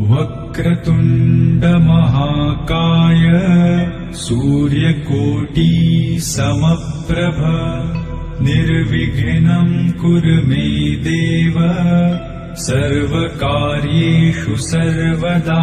वक्रतुण्डमहाकाय सूर्यकोटी समप्रभ निर्विघ्नम् मे देव सर्वकार्येषु सर्वदा